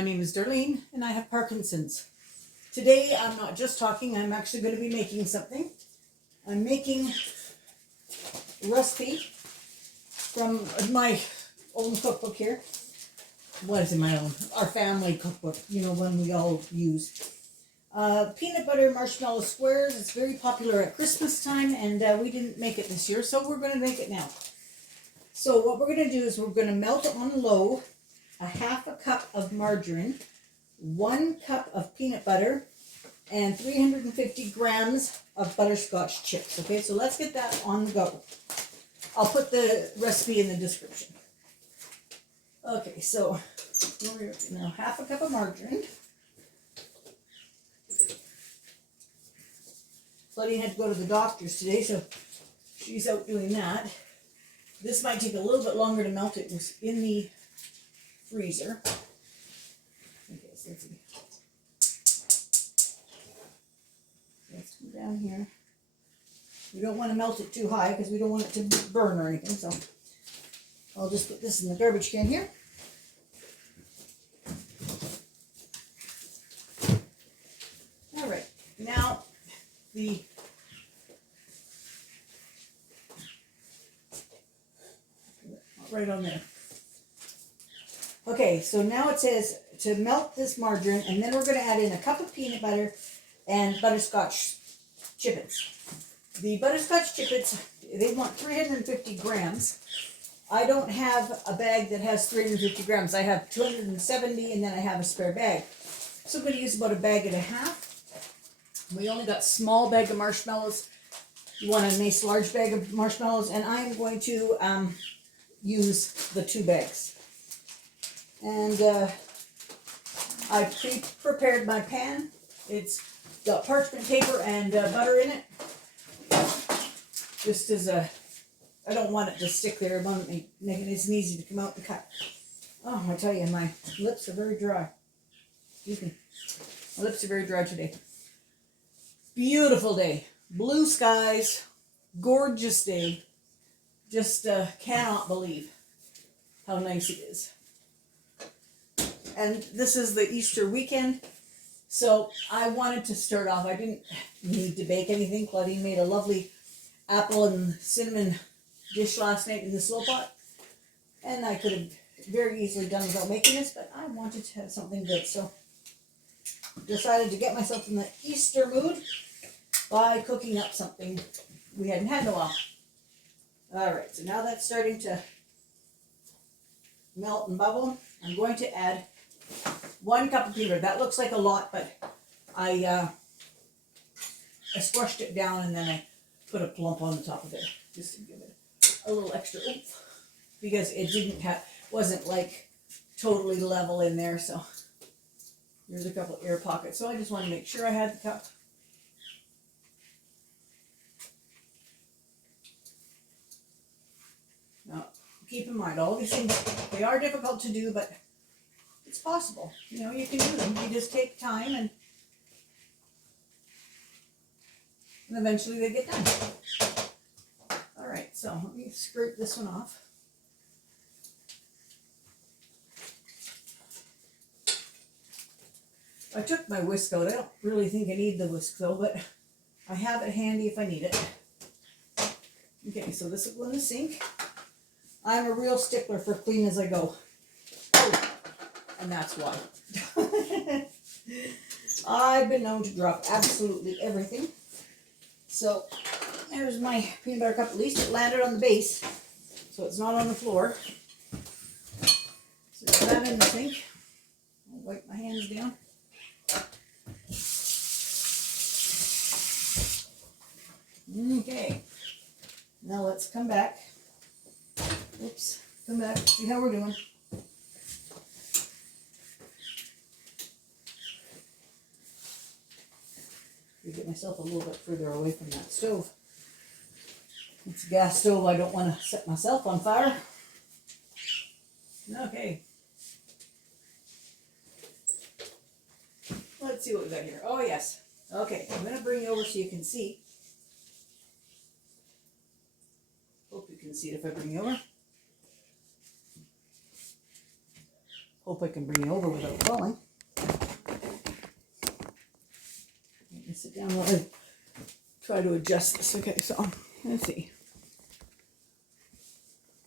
My name is Darlene and I have Parkinson's. Today I'm not just talking, I'm actually going to be making something. I'm making a recipe from my own cookbook here. What is in my own? Our family cookbook, you know, one we all use. Peanut butter marshmallow squares. It's very popular at Christmas time and we didn't make it this year, so we're going to make it now. So what we're going to do is we're going to melt on low a half a cup of margarine, 1 cup of peanut butter, and 350 grams of butterscotch chips. Okay, so let's get that on the go. I'll put the recipe in the description. Okay, so now half a cup of margarine. Claudine had to go to the doctor's today, so she's out doing that. This might take a little bit longer to melt. It was in the freezer. Okay, so let's see. Let's come down here. We don't want to melt it too high because we don't want it to burn or anything, so I'll just put this in the garbage can here. All right, now right on there. Okay, so now it says to melt this margarine, and then we're going to add in a cup of peanut butter and butterscotch chippets. The butterscotch chippets, they want 350 grams. I don't have a bag that has 350 grams. I have 270, and then I have a spare bag. So I'm going to use about a bag and a half. We only got a small bag of marshmallows. You want a nice large bag of marshmallows, and I'm going to use the 2 bags. And I pre-prepared my pan. It's got parchment paper and butter in it. Just as I don't want it to stick there. I want to make it nice and easy to come out and cut. Oh, I tell you, my lips are very dry. Excuse me. My lips are very dry today. Beautiful day. Blue skies. Gorgeous day. Just cannot believe how nice it is. And this is the Easter weekend, so I wanted to start off. I didn't need to bake anything. Claudine made a lovely apple and cinnamon dish last night in the slow pot, and I could have very easily done without making this, but I wanted to have something good, so decided to get myself in the Easter mood by cooking up something we hadn't had in a while. All right, so now that's starting to melt and bubble. I'm going to add 1 cup of peanut butter. That looks like a lot, but I squashed it down and then I put a plump on the top of it just to give it a little extra oomph, because it wasn't like totally level in there. So there's a couple air pockets. So I just want to make sure I had the cup. Now, keep in mind, all these things, they are difficult to do, but it's possible. You know, you can do them. You just take time and eventually they get done. All right, so let me scrape this one off. I took my whisk out. I don't really think I need the whisk though, but I have it handy if I need it. Okay, so this will go in the sink. I'm a real stickler for clean as I go. Oh, and that's why. I've been known to drop absolutely everything. So there's my peanut butter cup. At least it landed on the base, so it's not on the floor. So put that in the sink. I'll wipe my hands down. Okay. Now let's come back. Oops. Come back. See how we're doing. Get myself a little bit further away from that stove. It's a gas stove. I don't want to set myself on fire. Okay. Let's see what we got here. Oh, yes. Okay. I'm going to bring you over so you can see. Hope you can see it if I bring you over. Hope I can bring you over without falling. Let me sit down while I try to adjust this. Okay, so let's see.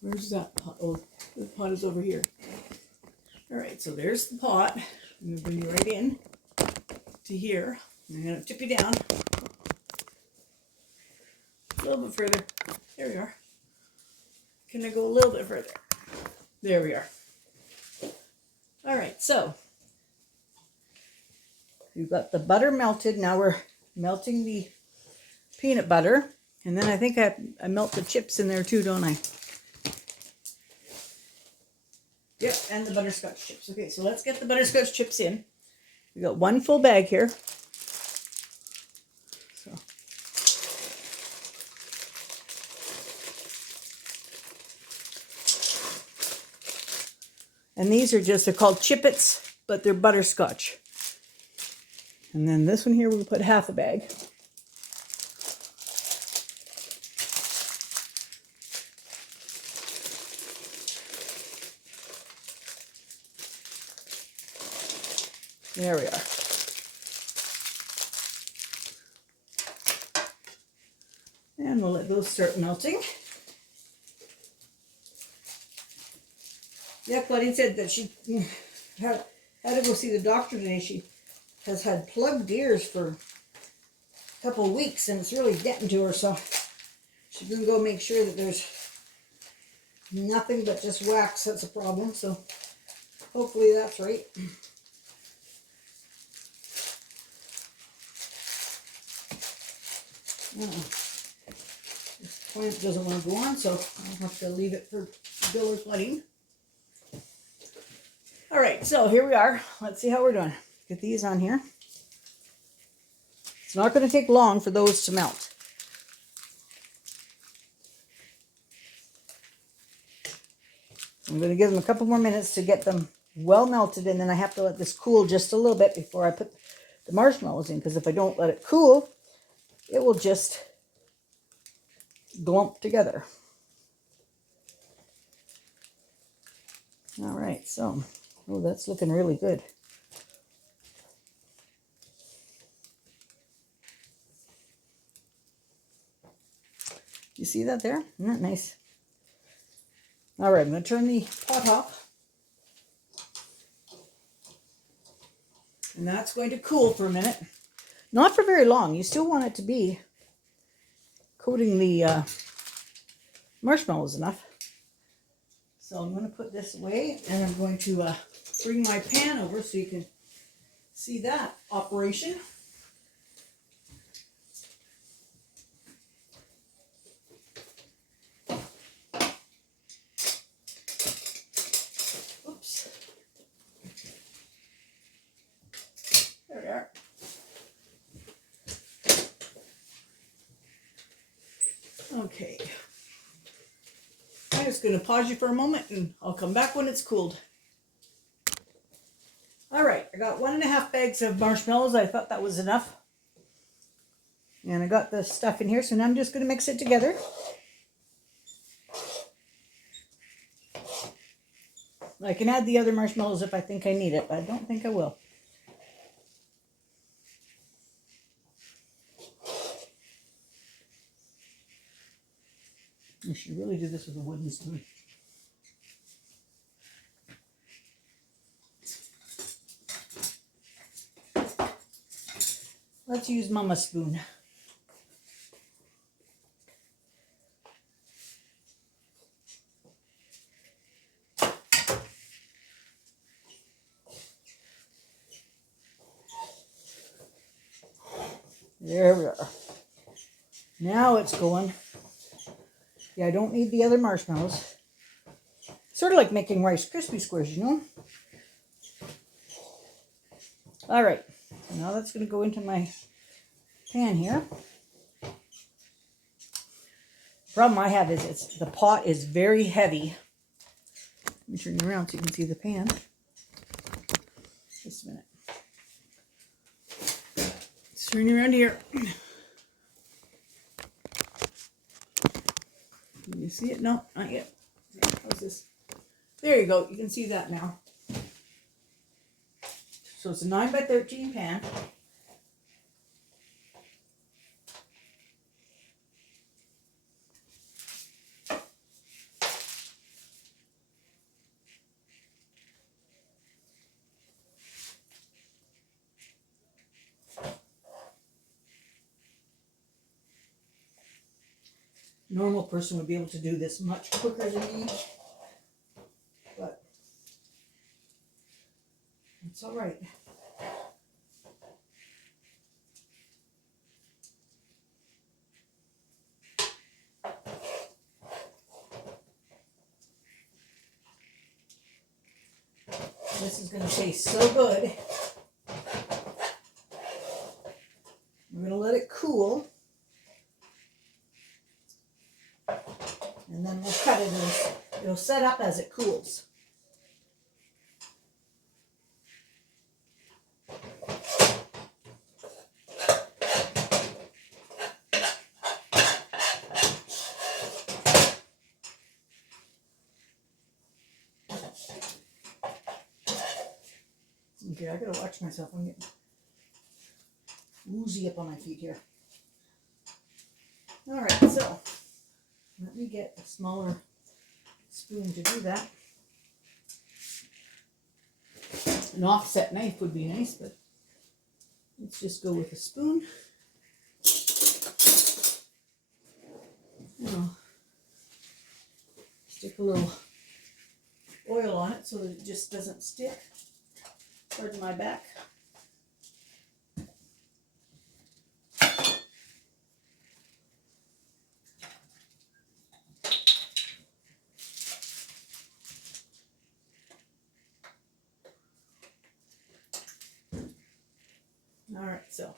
Where's that pot? Oh, the pot is over here. All right, so there's the pot. I'm going to bring you right in to here. I'm going to tip you down a little bit further. There we are. Can I go a little bit further? There we are. All right, so you've got the butter melted. Now we're melting the peanut butter. And then I think I melt the chips in there too, don't I? Yep, and the butterscotch chips. Okay, so let's get the butterscotch chips in. We got one full bag here. So. And these are just, they're called chippets, but they're butterscotch. And then this one here, we'll put half a bag. There we are. And we'll let those start melting. Yeah, Claudine said that she had to go see the doctor today. She has had plugged ears for a couple of weeks and it's really getting to her, so she's going to go make sure that there's nothing but just wax that's a problem, so hopefully that's right. This plant doesn't want to go on, so I'll have to leave it for Bill or Claudine. All right, so here we are. Let's see how we're doing. Get these on here. It's not going to take long for those to melt. I'm going to give them a couple more minutes to get them well melted, and then I have to let this cool just a little bit before I put the marshmallows in, because if I don't let it cool, it will just glump together. All right, so, oh, that's looking really good. You see that there? Isn't that nice? All right, I'm going to turn the pot off. And that's going to cool for a minute. Not for very long. You still want it to be coating the marshmallows enough. So I'm going to put this away, and I'm going to bring my pan over so you can see that operation. Oops. There we are. Okay. I'm just going to pause you for a moment and I'll come back when it's cooled. All right, I got 1.5 bags of marshmallows. I thought that was enough. And I got the stuff in here, so now I'm just going to mix it together. I can add the other marshmallows if I think I need it, but I don't think I will. You should really do this with a wooden spoon. Let's use Mama's spoon. There we are. Now it's going. Yeah, I don't need the other marshmallows. Sort of like making Rice Krispie squares, you know? All right, now that's going to go into my pan here. The problem I have is the pot is very heavy. Let me turn you around so you can see the pan. Just a minute. Just turn you around here. Can you see it? No, not yet. How's this? There you go. You can see that now. So it's a 9 by 13 pan. Normal person would be able to do this much quicker than me, but it's all right. This is going to taste so good. We're going to let it cool. And then we'll cut it. It'll set up as it cools. Okay, I gotta watch myself. I'm getting woozy up on my feet here. All right, so let me get a smaller spoon to do that. An offset knife would be nice, but let's just go with a spoon. I'll stick a little oil on it so that it just doesn't stick. Pardon my back. All right, so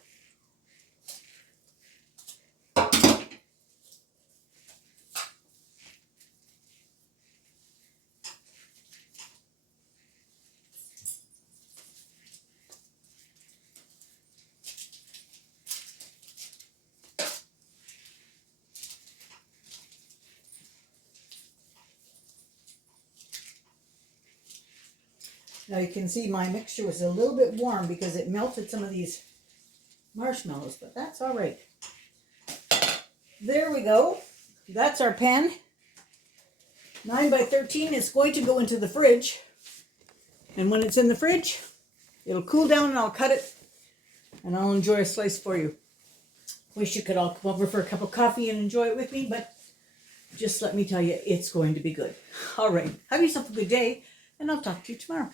now you can see my mixture was a little bit warm because it melted some of these marshmallows, but that's all right. There we go. That's our pan. 9 by 13 is going to go into the fridge. And when it's in the fridge, it'll cool down and I'll cut it and I'll enjoy a slice for you. Wish you could all come over for a cup of coffee and enjoy it with me, but just let me tell you, it's going to be good. All right. Have yourself a good day and I'll talk to you tomorrow.